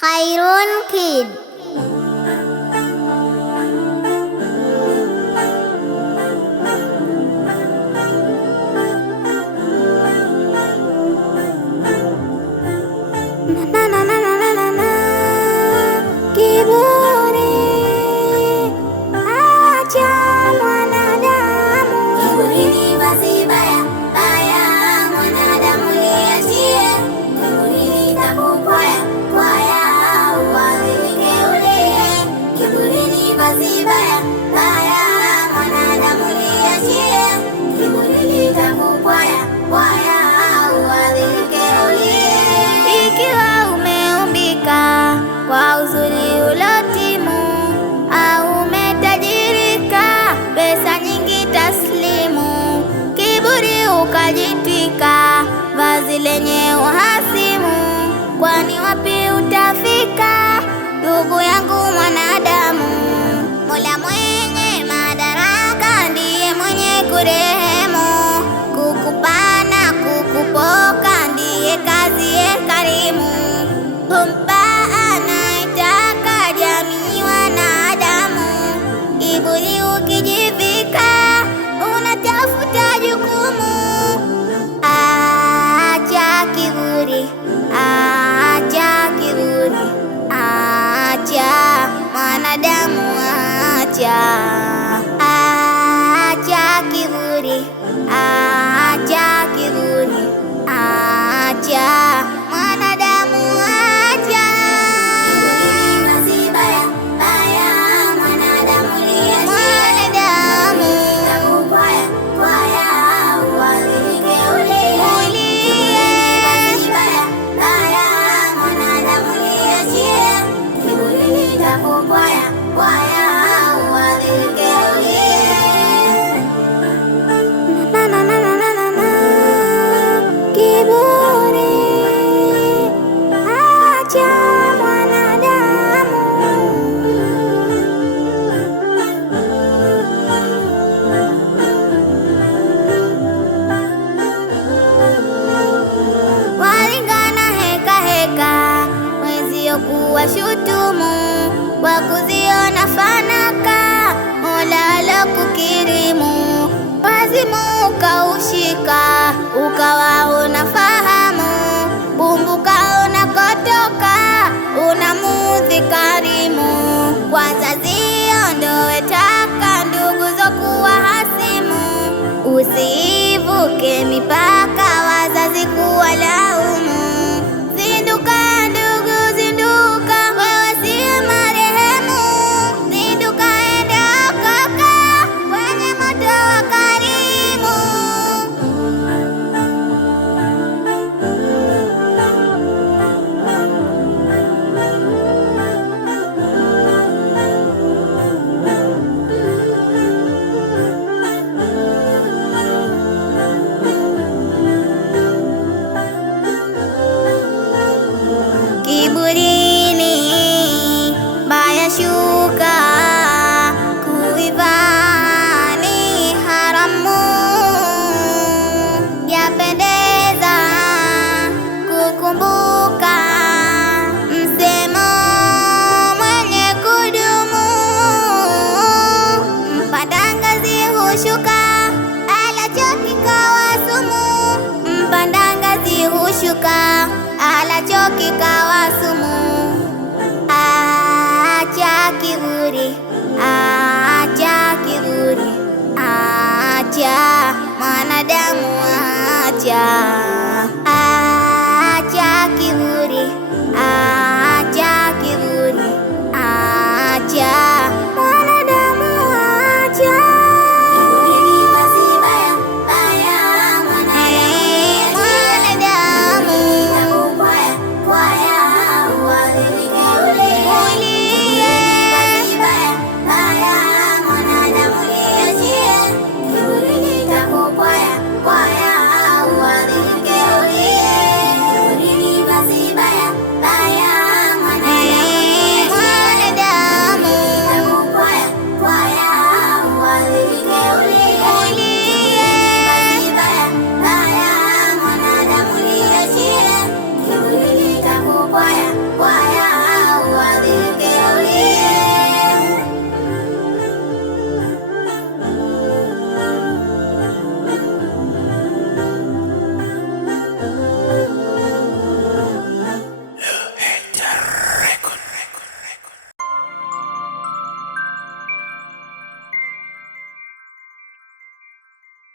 Khairun Kid. Ikiwa umeumbika kwa uzuri ulotimu, au umetajirika pesa nyingi taslimu, kiburi ukajitwika vazi lenye uhasimu, kwani wapi utafika ndugu yangu mwanadamu? Mola mwenye madaraka ndiye mwenye kurehemu, kukupa na kukupoka ndiye kazi ye karimu. Humpa anaitaka jamii wanadamu, kiburi ukijivika unatafuta jukumu. Acha kiburi, acha kiburi, acha mwanadamu, acha. Acha kiburi, acha kiburi, acha mwanadamu, acha. Kuwashutumu kwa kuziona fanaka, Mola alokukirimu wazimu ukaushika, ukawa unafahamu kumbuka unakotoka, unamudhi karimu. Kwanza ziondoe taka ndugu zokuwa hasimu, usivuke mipaka wazazi kuwa laumu. Zinduka shuka kuivani haramu, yapendeza kukumbuka msemo mwenye kudumu. Mpanda ngazi hushuka alacho kikawa sumu, mpanda ngazi hushuka alacho kikawa sumu. Acha kiburi, acha kiburi, acha mwanadamu, acha.